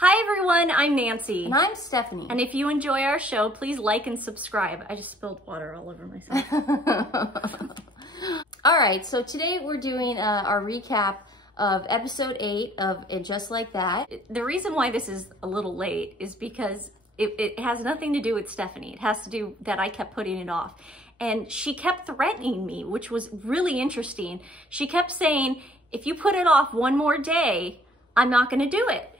Hi everyone, I'm Nancy. And I'm Stephanie. And if you enjoy our show, please like and subscribe. I just spilled water all over myself. All right, so today we're doing our recap of episode 8 of It Just Like That. The reason why this is a little late is because it has nothing to do with Stephanie. It has to do that I kept putting it off. And she kept threatening me, which was really interesting. She kept saying, if you put it off one more day, I'm not gonna do it.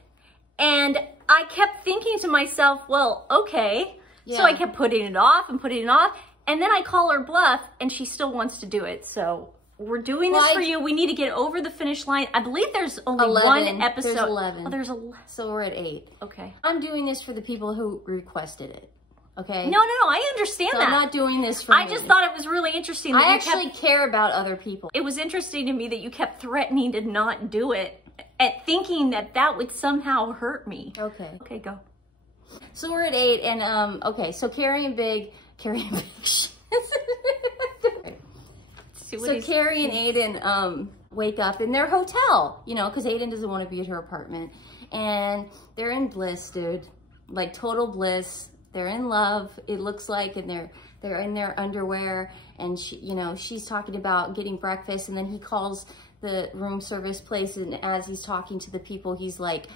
And I kept thinking to myself, well, okay. Yeah. So I kept putting it off and putting it off. And then I call her bluff and she still wants to do it. So we're doing this for you. We need to get over the finish line. I believe there's only 1 episode. There's 11. Oh, there's 11. So we're at 8. Okay. I'm doing this for the people who requested it. Okay? No, I understand that. I'm not doing this for me. I just thought it was really interesting that I actually care about other people. It was interesting to me that you kept threatening to not do it, at thinking that that would somehow hurt me. Okay. Okay, go. So we're at 8, and okay, so Carrie and Carrie and Aiden wake up in their hotel, you know, because Aiden doesn't want to be at her apartment, and they're in bliss, dude, like total bliss. They're in love, it looks like, and they're in their underwear, and she, you know, she's talking about getting breakfast, and then he calls the room service place, and as he's talking to the people, he's like,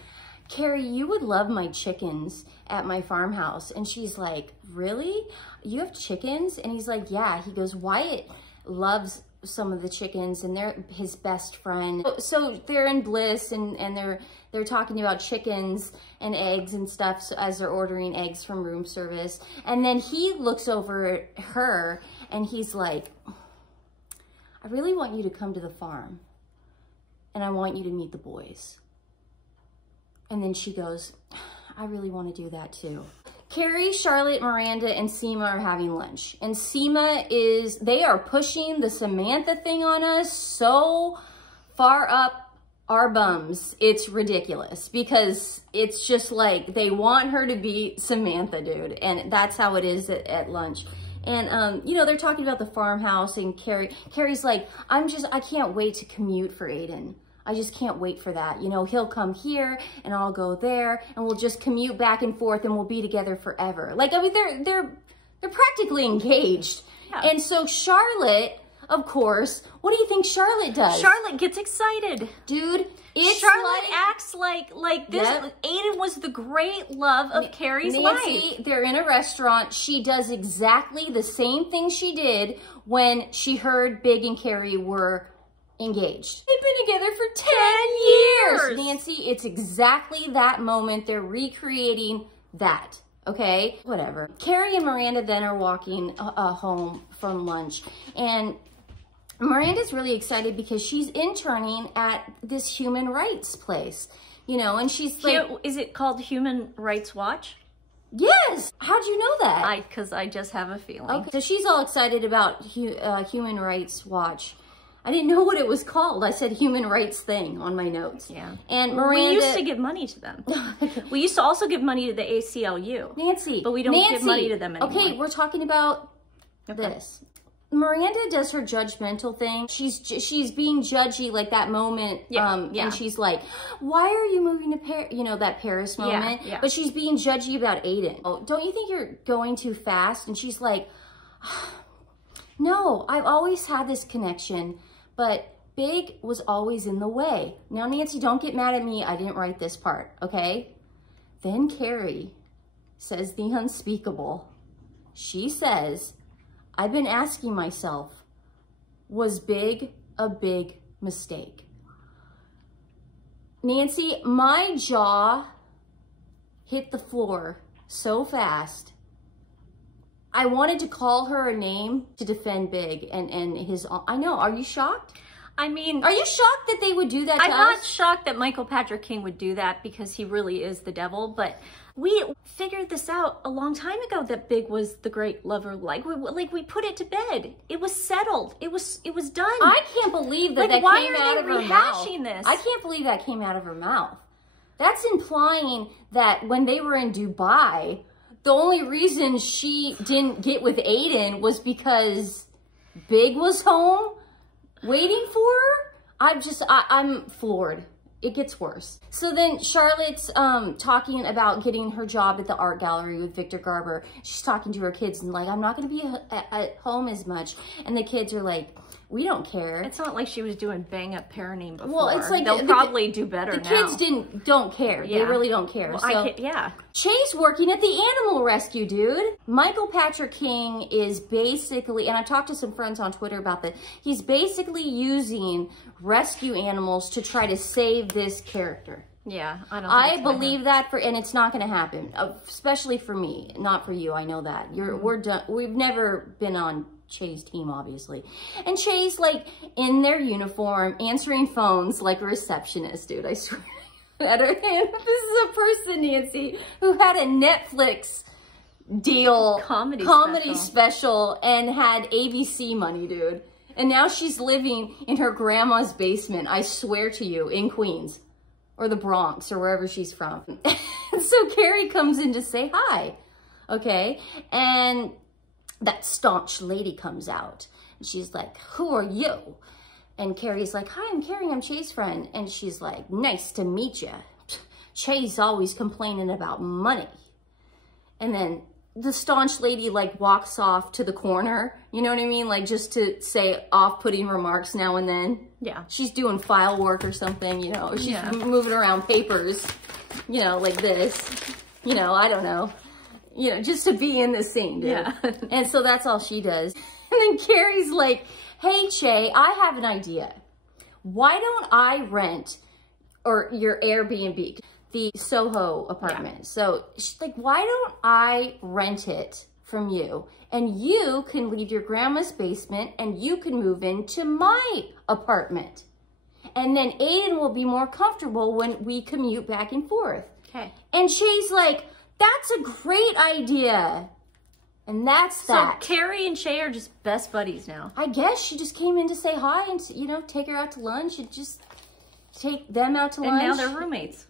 Carrie, you would love my chickens at my farmhouse. And she's like, really? You have chickens? And he's like, yeah. He goes, Wyatt loves some of the chickens, and they're his best friend. So they're in bliss, and they're talking about chickens and eggs and stuff, so as they're ordering eggs from room service. And then he looks over at her and he's like, I really want you to come to the farm, and I want you to meet the boys. And then she goes, I really want to do that too. Carrie, Charlotte, Miranda, and Seema are having lunch. And Seema they are pushing the Samantha thing on us so far up our bums. It's ridiculous, because it's just like they want her to be Samantha, dude. And that's how it is at lunch. And, you know, they're talking about the farmhouse, and Carrie's like, I can't wait to commute for Aiden. I just can't wait for that. You know, he'll come here and I'll go there, and we'll just commute back and forth, and we'll be together forever. Like, I mean, they're practically engaged. Yeah. And so Charlotte, of course, what do you think Charlotte does? Charlotte gets excited. Dude, Charlotte acts like this. Yep. Aiden was the great love of Carrie's life. They're in a restaurant. She does exactly the same thing she did when she heard Big and Carrie were engaged. They've been together for 10 years. Nancy, it's exactly that moment. They're recreating that. Okay, whatever. Carrie and Miranda then are walking home from lunch, and Miranda's really excited because she's interning at this human rights place, you know, and she's like, is it called Human Rights Watch? Yes. How'd you know that? Because I just have a feeling. Okay, so she's all excited about Human Rights Watch. I didn't know what it was called. I said human rights thing on my notes. Yeah. And Miranda... We used to give money to them. We used to also give money to the ACLU. Nancy. But we don't give money to them anymore. Okay, we're talking about this. Miranda does her judgmental thing. She's being judgy, like that moment. And she's like, why are you moving to Paris? You know, that Paris moment. Yeah. But she's being judgy about Aiden. Oh, don't you think you're going too fast? And she's like, no, I've always had this connection, but Big was always in the way. Now, Nancy, don't get mad at me. I didn't write this part, okay? Then Carrie says the unspeakable. She says, I've been asking myself, was Big a big mistake? Nancy, my jaw hit the floor so fast. I wanted to call her a name to defend Big and his, I know, are you shocked? I mean... Are you shocked that they would do that to us? I'm not shocked that Michael Patrick King would do that, because he really is the devil, but we figured this out a long time ago, that Big was the great lover. Like we put it to bed. It was settled. It was done. I can't believe that came out of her mouth. Why are they rehashing this? I can't believe that came out of her mouth. That's implying that when they were in Dubai, the only reason she didn't get with Aiden was because Big was home waiting for her? I'm floored. It gets worse. So then Charlotte's talking about getting her job at the art gallery with Victor Garber. She's talking to her kids and like, I'm not going to be at home as much. And the kids are like, we don't care. It's not like she was doing bang up parenting before. Well, it's like they'll probably do better now. The kids don't care. Yeah. They really don't care. Well, so yeah. Che's working at the animal rescue, dude. Michael Patrick King is basically, and I talked to some friends on Twitter about that, he's basically using rescue animals to try to save this character. Yeah, I believe that and it's not going to happen, especially for me, not for you. I know that we're done. We've never been on Che's team, obviously, and Che's like in their uniform, answering phones like a receptionist, dude. I swear. This is a person, Nancy, who had a Netflix deal, comedy special, and had ABC money, dude. And now she's living in her grandma's basement, I swear to you, in Queens. Or the Bronx, or wherever she's from. So Carrie comes in to say hi, okay? And that staunch lady comes out. And she's like, who are you? And Carrie's like, hi, I'm Carrie, I'm Che's friend. And she's like, nice to meet you. Che's always complaining about money. And then the staunch lady like walks off to the corner, you know what I mean? Like just to say off-putting remarks now and then. Yeah. She's doing file work or something, you know, she's moving around papers, you know, like this, you know, I don't know, you know, just to be in the scene, dude. Yeah. And so that's all she does. And then Carrie's like, hey, Che, I have an idea. Why don't I rent or your Airbnb? The Soho apartment. Yeah. So she's like, why don't I rent it from you? And you can leave your grandma's basement and you can move into my apartment. And then Aiden will be more comfortable when we commute back and forth. Okay. And she's like, that's a great idea. And that's that. So Carrie and Che are just best buddies now. I guess she just came in to say hi and, you know, take her out to lunch and just take them out to lunch. And now they're roommates.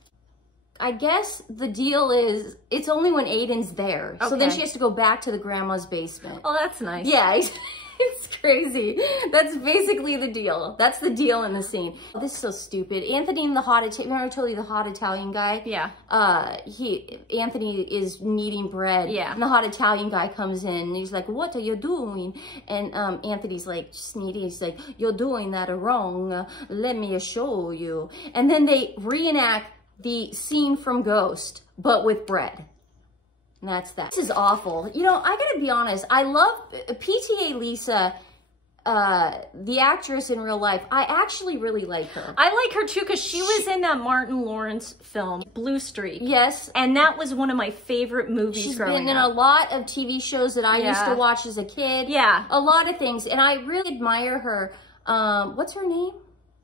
I guess the deal is it's only when Aiden's there. Okay. So then she has to go back to the grandma's basement. Oh, that's nice. Yeah, it's crazy. That's basically the deal. That's the deal in the scene. Oh, this is so stupid. Anthony and the hot Italian, remember I told you the hot Italian guy? Yeah. Anthony is kneading bread. Yeah. And the hot Italian guy comes in and he's like, what are you doing? And Anthony's like, just kneading. He's like, you're doing that wrong. Let me show you. And then they reenact the scene from Ghost, but with bread. And that's that. This is awful. You know, I gotta be honest. I love PTA Lisa, the actress in real life. I actually really like her. I like her too because she was in that Martin Lawrence film, Blue Streak. Yes. And that was one of my favorite movies She's growing been in up. a lot of TV shows that I used to watch as a kid. Yeah. A lot of things. And I really admire her. What's her name?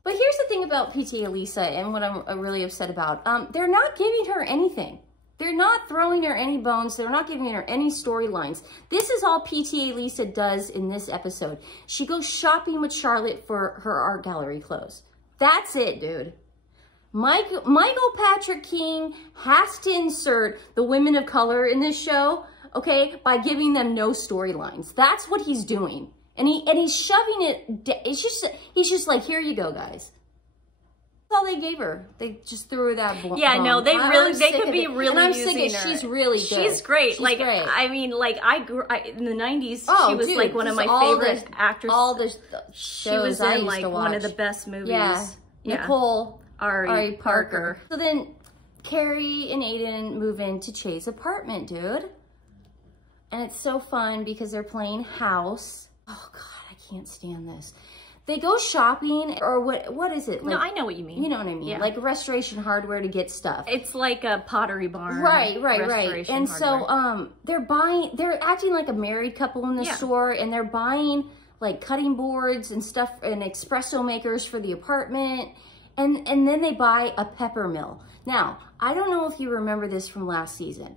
But here's the thing about PTA Lisa and what I'm really upset about. They're not giving her anything. They're not throwing her any bones. They're not giving her any storylines. This is all PTA Lisa does in this episode. She goes shopping with Charlotte for her art gallery clothes. That's it, dude. Michael Patrick King has to insert the women of color in this show, okay, by giving them no storylines. That's what he's doing. And he's shoving it, he's just like, here you go, guys. That's all they gave her. They just threw her that bomb. Yeah, no, they could be really and I'm using sick of her. She's really good. She's great. She's like, great. I mean, like, in the 90s, oh, she was dude, like one of my favorite actresses. All the shows she was in like one of the best movies. Yeah. Nicole Ari Parker. So then Carrie and Aiden move into Che's apartment, dude. And it's so fun because they're playing house. Oh God, I can't stand this. They go shopping, or what is it? Like, no, I know what you mean. You know what I mean? Yeah. Like Restoration Hardware to get stuff. It's like a Pottery Barn. Right. And hardware. So they're acting like a married couple in the store, and they're buying like cutting boards and stuff and espresso makers for the apartment. And then they buy a pepper mill. Now, I don't know if you remember this from last season,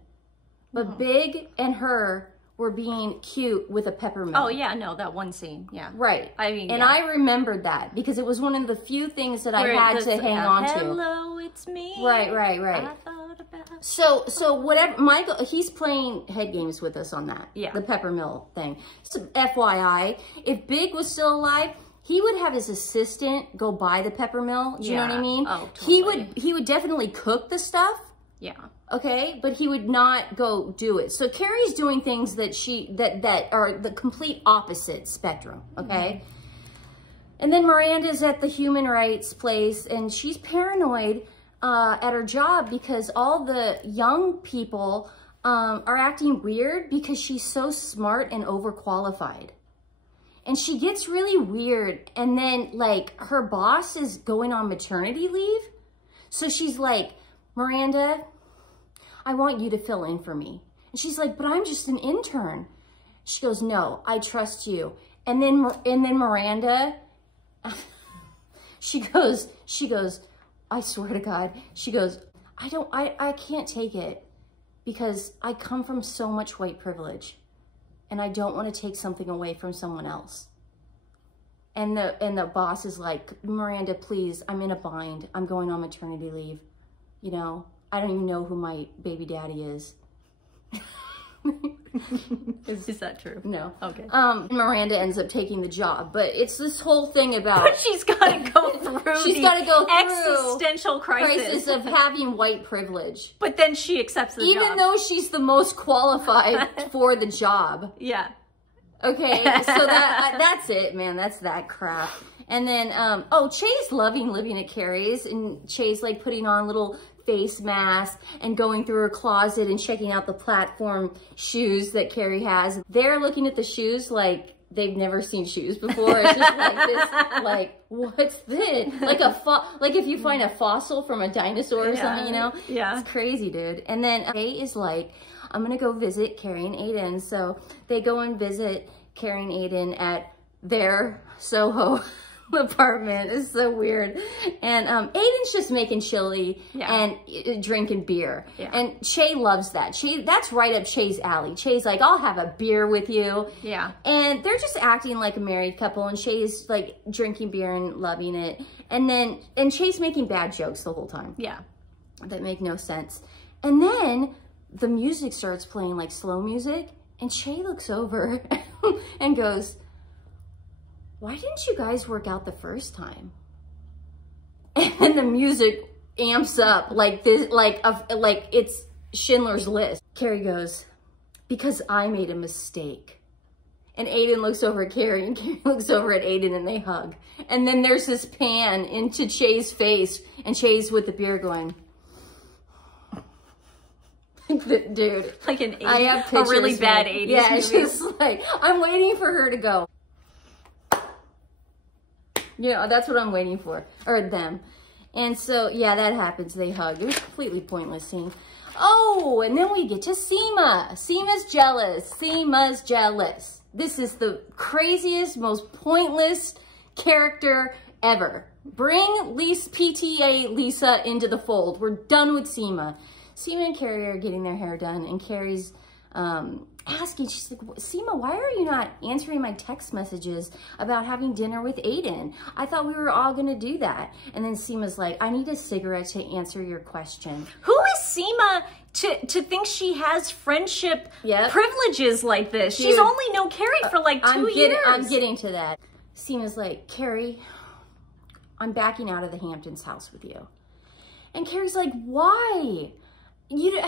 but Big and her were being cute with a pepper mill. Oh yeah, no, that one scene, yeah. Right. I mean, and I remembered that because it was one of the few things that I had to hang on to. Hello, it's me. Right. I thought about so whatever, Michael, he's playing head games with us on that. Yeah. The pepper mill thing. So FYI, if Big was still alive, he would have his assistant go buy the peppermill. Do you know what I mean? Oh, totally. He would definitely cook the stuff. Yeah. Okay, but he would not go do it. So Carrie's doing things that that are the complete opposite spectrum. Okay. And then Miranda's at the human rights place, and she's paranoid at her job because all the young people are acting weird because she's so smart and overqualified. And she gets really weird. And then, like, her boss is going on maternity leave. So she's like, Miranda, I want you to fill in for me. And she's like, but I'm just an intern. She goes, no, I trust you. And then Miranda... she goes, I swear to God, she goes, I can't take it because I come from so much white privilege and I don't want to take something away from someone else. And the boss is like, Miranda, please, I'm in a bind. I'm going on maternity leave. You know, I don't even know who my baby daddy is. Is that true? No. Okay. Miranda ends up taking the job, but it's this whole thing about... But she's got to go through she's got to go through existential crisis of having white privilege. But then she accepts the job. Even though she's the most qualified for the job. Yeah. Okay, so that's it, man. That's that crap. And then, Che's loving living at Carrie's, and Che's like putting on little face mask and going through her closet and checking out the platform shoes that Carrie has. They're looking at the shoes like they've never seen shoes before. It's just like this, like, what's this? Like if you find a fossil from a dinosaur or something, you know? Yeah. It's crazy, dude. And then Kay is like, I'm gonna go visit Carrie and Aiden. So they go and visit Carrie and Aiden at their Soho apartment. Is so weird. And Aiden's just making chili and drinking beer. Yeah. And Che loves that. That's right up Che's alley. Che's like, I'll have a beer with you. Yeah. And they're just acting like a married couple, and Che's like drinking beer and loving it. And Che's making bad jokes the whole time. Yeah. That make no sense. And then the music starts playing, like slow music, and Che looks over and goes, why didn't you guys work out the first time? And the music amps up like this, like it's Schindler's List. Carrie goes, because I made a mistake. And Aiden looks over at Carrie, and Carrie looks over at Aiden, and they hug. And then there's this pan into Che's face, and Che's with the beer going, dude. Like an 80s, I have pictures, a really bad 80s yeah, movie. it's just like, I'm waiting for her to go. You know, that's what I'm waiting for. Or them. And so, yeah, that happens. They hug. It was a completely pointless scene. Oh, and then we get to Seema. Seema's jealous. Seema's jealous. This is the craziest, most pointless character ever. Bring PTA Lisa into the fold. We're done with Seema. Seema and Carrie are getting their hair done, and Carrie's asking, she's like, Seema, why are you not answering my text messages about having dinner with Aiden? I thought we were all gonna do that. And then Seema's like, I need a cigarette to answer your question. Who is Seema to think she has friendship privileges like this? Dude, she's only known Carrie for like 2 years. I'm getting to that. Seema's like, Carrie, I'm backing out of the Hamptons house with you. And Carrie's like, why? You're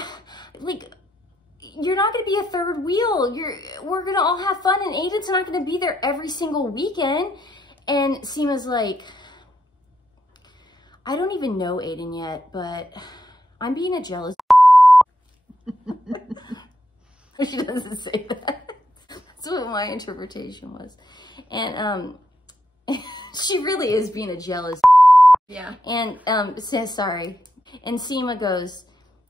not going to be a third wheel. We're going to all have fun, and Aiden's not going to be there every single weekend. And Seema's like, I don't even know Aiden yet, but I'm being a jealous. She doesn't say that. That's what my interpretation was. And she really is being a jealous. Yeah. And says sorry. And Seema goes,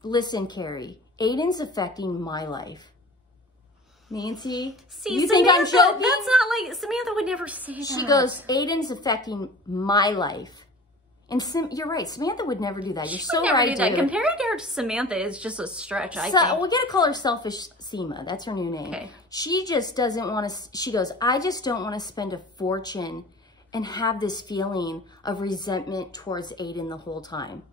listen, Carrie, Aiden's affecting my life. Nancy, see, you Samantha, think I'm joking? That's not like, Samantha would never say that. She goes, Aiden's affecting my life. And you're right, Samantha would never do that. You're so right, dude. Comparing her to Samantha is just a stretch, I think. We're going to call her Selfish Seema. That's her new name. Okay. She just doesn't want to, she goes, I just don't want to spend a fortune and have this feeling of resentment towards Aiden the whole time.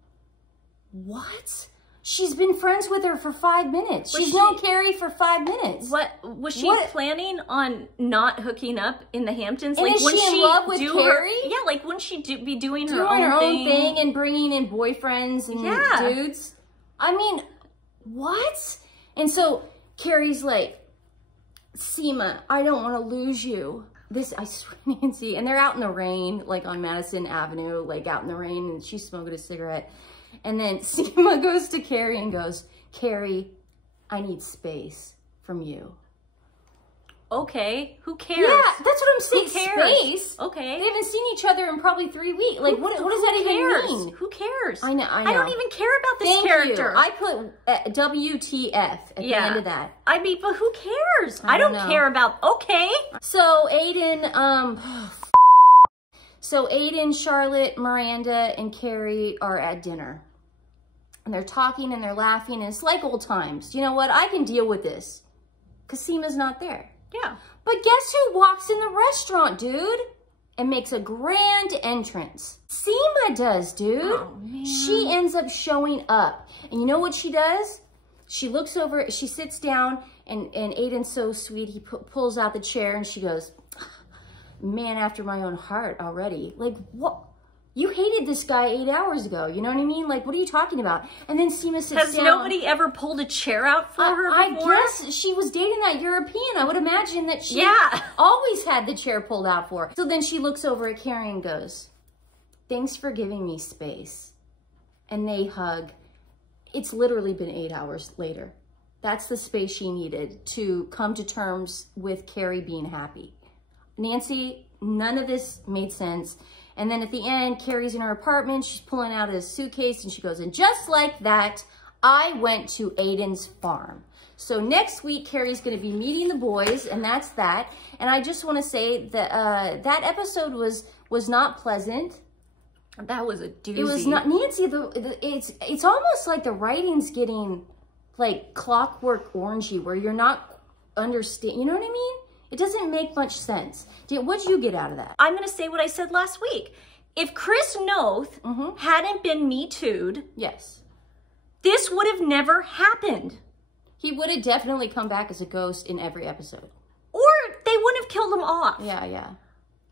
What? She's been friends with her for 5 minutes. She's known Carrie for 5 minutes. What was she planning on not hooking up in the Hamptons? And like, is she in love with Carrie? Yeah, like wouldn't she be doing her own thing? thing and bringing in boyfriends and dudes? I mean, what? And so Carrie's like, Seema, I don't want to lose you. I swear, Nancy, and they're out in the rain, like on Madison Avenue, like out in the rain, and she's smoking a cigarette. And then Seema goes to Carrie and goes, Carrie, I need space from you. Okay, who cares? Yeah, that's what I'm saying. Who cares? Space. Okay. They haven't seen each other in probably 3 weeks. Like, what does that even mean? Who cares? I know. I don't even care about this character. You. I put WTF at the end of that. I mean, but who cares? I don't care about, okay. So Aiden, Charlotte, Miranda, and Carrie are at dinner. And they're talking and they're laughing, and it's like old times. You know what? I can deal with this. Because Seema's not there. Yeah. But guess who walks in the restaurant, dude? And makes a grand entrance. Seema does, dude. Oh, man. She ends up showing up. And you know what she does? She looks over, she sits down, and Aiden's so sweet. He pulls out the chair, and she goes, man after my own heart already. Like, what? You hated this guy 8 hours ago. You know what I mean? Like, what are you talking about? And then Seema sits down. Has nobody ever pulled a chair out for her before? I guess she was dating that European. I would imagine that she always had the chair pulled out for her. So then she looks over at Carrie and goes, thanks for giving me space. And they hug. It's literally been 8 hours later. That's the space she needed to come to terms with Carrie being happy. Nancy, none of this made sense. And then at the end, Carrie's in her apartment. She's pulling out a suitcase and she goes, and just like that, I went to Aiden's farm. So next week, Carrie's going to be meeting the boys, and that's that. And I just want to say that that episode was not pleasant. That was a doozy. It was not, Nancy, it's almost like the writing's getting like Clockwork Orangey, where you're not understand. You know what I mean? It doesn't make much sense. What'd you get out of that? I'm going to say what I said last week. If Chris Noth hadn't been Me Too'd, yes, this would have never happened. He would have definitely come back as a ghost in every episode. Or they wouldn't have killed him off. Yeah.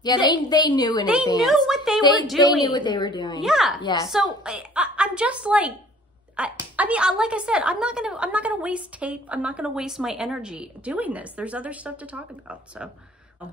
Yeah, they knew in advance. They knew what they were doing. They knew what they were doing. Yeah. So I'm just like, I mean, like I said, I'm not gonna waste tape. I'm not gonna waste my energy doing this. There's other stuff to talk about. So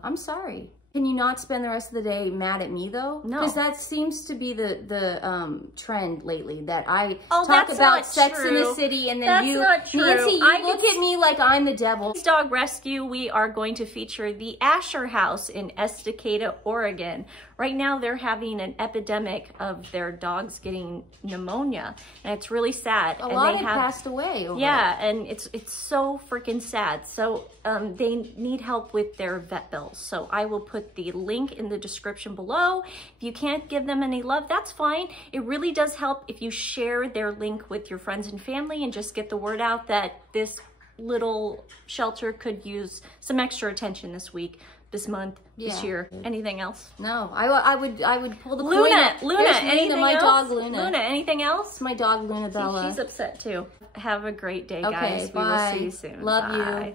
I'm sorry. Can you not spend the rest of the day mad at me though? No. Because that seems to be the trend lately, that I talk about Sex in the City, and then Nancy, you look at me like I'm the devil. Dog Rescue, we are going to feature the Asher House in Estacada, Oregon. Right now they're having an epidemic of their dogs getting pneumonia, and it's really sad. A lot have passed away over it. And it's so freaking sad. So they need help with their vet bills. So I will put the link in the description below. If you can't give them any love, that's fine. It really does help if you share their link with your friends and family and just get the word out that this little shelter could use some extra attention this week, this month, this year. Anything else? No, I would pull the Luna, anything my else? Dog Luna, anything else? It's my dog Luna Bella. She's upset too. Have a great day, Okay, guys. bye. We will see you soon. Love bye. you.